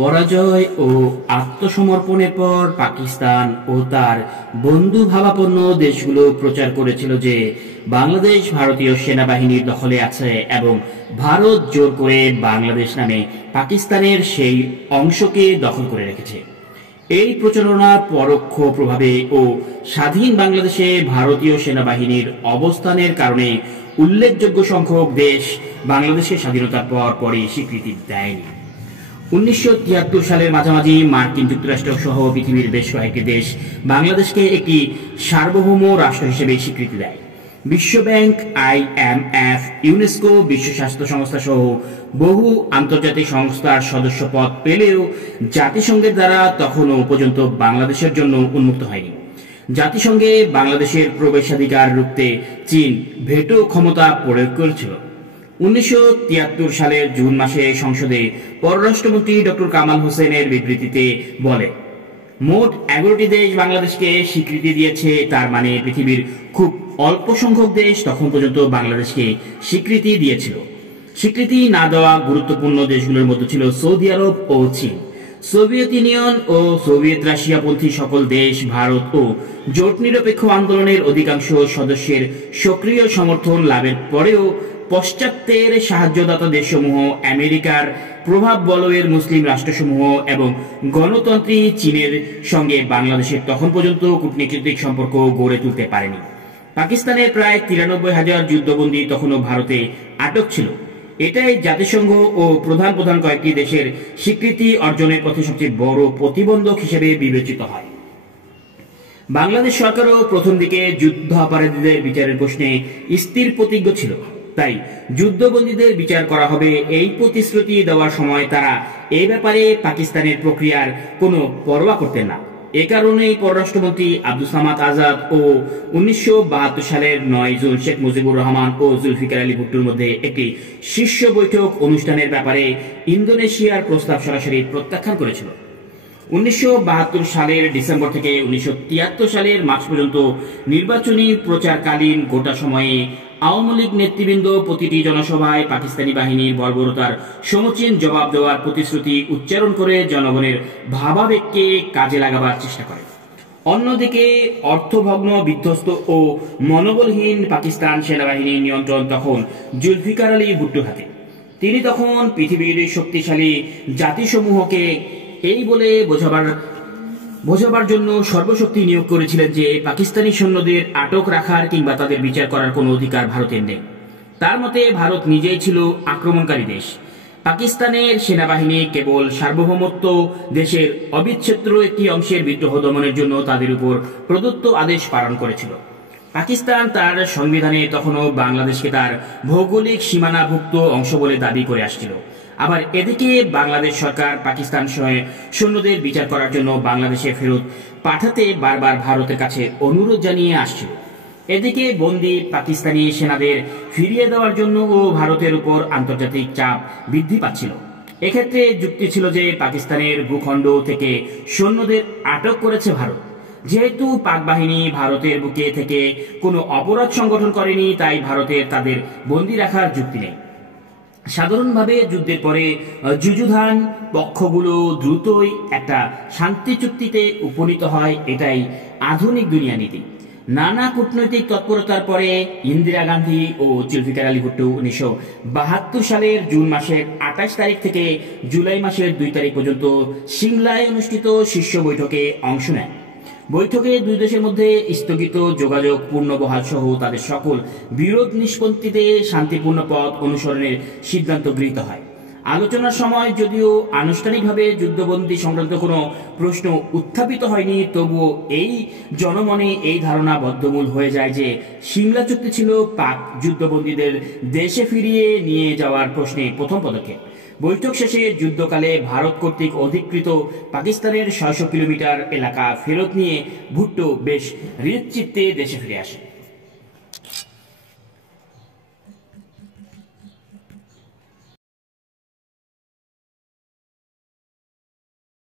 পরাজয় ও আত্মসমর্পণের পর পাকিস্তান ও তার বন্ধুভাবাপন্ন দেশগুলো প্রচার করেছিল যে বাংলাদেশ ভারতীয় সেনাবাহিনীর দখলে আছে এবং ভারত জোর করে বাংলাদেশ নামে পাকিস্তানের সেই অংশকে দখল করে রেখেছে। এই প্রচারণা পরোক্ষ প্রভাবে ও স্বাধীন বাংলাদেশে ভারতীয় সেনাবাহিনীর অবস্থানের কারণে উল্লেখযোগ্য সংখ্যক দেশ বাংলাদেশের স্বাধীনতার পরই স্বীকৃতি দেয়নি। 1973 সালের মাঝামাঝি মার্কিন যুক্তরাষ্ট্র সহ পৃথিবীর বেশ কয়েকটি দেশ বাংলাদেশকে একটি সার্বভৌম রাষ্ট্র হিসেবে স্বীকৃতি দেয়। বিশ্বব্যাংক, IMF, ইউনেস্কো, বিশ্ব স্বাস্থ্য সংস্থা সহ বহু আন্তর্জাতিক সংস্থার সদস্যপদ পেলেও জাতিসংঘের দ্বারা তখনও পর্যন্ত বাংলাদেশের জন্য উন্মুক্ত হয়নি। জাতিসংঘে বাংলাদেশের প্রবেশাধিকার রুখতে চীন ভেটো ক্ষমতা প্রয়োগ করেছিল। 1973 সালের জুন মাসে সংসদে পররাষ্ট্রমন্ত্রী ডক্টর কামাল হোসেনের বিবৃতিতে বলে, মোট 11টি দেশ বাংলাদেশকে স্বীকৃতি দিয়েছে। তার মানে পৃথিবীর খুব অল্প সংখ্যক দেশ তখন পর্যন্ত বাংলাদেশকে স্বীকৃতি দিয়েছিল। স্বীকৃতি না দেওয়া গুরুত্বপূর্ণ দেশগুলোর মধ্যে ছিল সৌদি আরব ও চীন। সোভিয়েত ইউনিয়ন ও সোভিয়েত রাশিয়াপন্থী সকল দেশ ভারত ও জোট নিরপেক্ষ আন্দোলনের অধিকাংশ সদস্যের সক্রিয় সমর্থন লাভের পরেও পশ্চাত্যের সাহায্যদাতা দেশসমূহ, আমেরিকার প্রভাব বলয়ের মুসলিম রাষ্ট্রসমূহ এবং গণতন্ত্রী চীনের সঙ্গে বাংলাদেশের তখন পর্যন্ত কূটনীতিক সম্পর্ক গড়ে তুলতে পারেনি। পাকিস্তানের প্রায় 93,000 যুদ্ধবন্দী তখনও ভারতে আটক ছিল। এটাই জাতিসংঘ ও প্রধান কয়েকটি দেশের স্বীকৃতি অর্জনের পথে সবচেয়ে বড় প্রতিবন্ধক হিসেবে বিবেচিত হয়। বাংলাদেশ সরকারও প্রথম দিকে যুদ্ধ অপরাধীদের বিচারের প্রশ্নে স্থির প্রতিজ্ঞ ছিল। তাই যুদ্ধবন্দীদের বিচার করা হবে এই প্রতিশ্রুতি দেওয়ার সময় তারা এই ব্যাপারে পাকিস্তানের প্রক্রিয়ার কোনো পরোয়া করতেন না। এ কারণেই পররাষ্ট্রমন্ত্রী আব্দুল সামাদ আজাদ ও 1972 সালের 9 জুন শেখ মুজিবুর রহমান ও জুলফিকার আলী ভুট্টোর মধ্যে একটি শীর্ষ বৈঠক অনুষ্ঠানের ব্যাপারে ইন্দোনেশিয়ার প্রস্তাব সরাসরি প্রত্যাখ্যান করেছিল। 1972 সালের ডিসেম্বর থেকে 1973 সালের মার্চ পর্যন্ত নির্বাচনী প্রচারকালীন গোটা সময়ে আওয়ামী লীগ নেতৃবৃন্দ প্রতিটি জনসভায় পাকিস্তানি বাহিনীর বর্বরতার সমুচীন জবাব দেওয়ার প্রতিশ্রুতি উচ্চারণ করে জনগণের ভাবাবেগকে কাজে লাগাবার চেষ্টা করে। অন্যদিকে অর্থভগ্ন, বিধ্বস্ত ও মনোবলহীন পাকিস্তান সেনাবাহিনীর নিয়ন্ত্রণ তখন জুলফিকার আলী ভুট্টোর হাতে। তিনি তখন পৃথিবীর শক্তিশালী জাতিসমূহকে এই বলে বোঝাবার জন্য সর্বশক্তি নিয়োগ করেছিলেন যে পাকিস্তানি সৈন্যদের আটক রাখার কিংবা তাদের বিচার করার কোনো অধিকার ভারতের নেই। তার মতে ভারত নিজেই ছিল আক্রমণকারী দেশ। পাকিস্তানের সেনাবাহিনী কেবল সার্বভৌমত্ব দেশের অবিচ্ছেদ্য একটি অংশের বিদ্রোহ দমনের জন্য তাদের উপর প্রদত্ত আদেশ পালন করেছিল। পাকিস্তান তার সংবিধানে তখনও বাংলাদেশকে তার ভৌগোলিক সীমানাভুক্ত অংশ বলে দাবি করে আসছিল। আবার এদিকে বাংলাদেশ সরকার পাকিস্তান সৈন্যদের বিচার করার জন্য বাংলাদেশে ফেরত পাঠাতে বারবার ভারতের কাছে অনুরোধ জানিয়ে আসছিল। এদিকে বন্দী পাকিস্তানি সেনাদের ফিরিয়ে দেওয়ার জন্য ও ভারতের উপর আন্তর্জাতিক চাপ বৃদ্ধি পাচ্ছিল। এক্ষেত্রে যুক্তি ছিল যে পাকিস্তানের ভূখণ্ড থেকে সৈন্যদের আটক করেছে ভারত। যেহেতু পাক বাহিনী ভারতের বুকে থেকে কোনো অপরাধ সংগঠন করেনি, তাই ভারতের তাদের বন্দী রাখার যুক্তি নেই। সাধারণভাবে যুদ্ধের পরে যুযুধান পক্ষগুলো দ্রুতই একটা শান্তি চুক্তিতে উপনীত হয়। এটাই আধুনিক দুনিয়া নীতি। নানা কূটনৈতিক তৎপরতার পরে ইন্দিরা গান্ধী ও জুলফিকার আলী ভুট্টো 1972 সালের জুন মাসের 28 তারিখ থেকে জুলাই মাসের 2 তারিখ পর্যন্ত সিমলায় অনুষ্ঠিত শীর্ষ বৈঠকে অংশ নেন। বৈঠকে দুই দেশের মধ্যে স্থগিত যোগাযোগ পুনর্বহাল সহ তাদের সকল বিরোধ নিষ্পত্তিতে শান্তিপূর্ণ পথ অনুসরণের সিদ্ধান্ত গৃহীত হয়। আলোচনার সময় যদিও আনুষ্ঠানিকভাবে যুদ্ধবন্দী সংক্রান্ত কোনো প্রশ্ন উত্থাপিত হয়নি, তবুও এই জনমনে এই ধারণা বদ্ধমূল হয়ে যায় যে সিমলা চুক্তি ছিল পাক যুদ্ধবন্দীদের দেশে ফিরিয়ে নিয়ে যাওয়ার প্রশ্নে প্রথম পদক্ষেপ। বৈঠক শেষে যুদ্ধকালে ভারত কর্তৃক অধিকৃত পাকিস্তানের 600 কিলোমিটার এলাকা ফেরত নিয়ে ভুট্টো বেশ হৃদচিত্তে দেশে ফিরে আসে।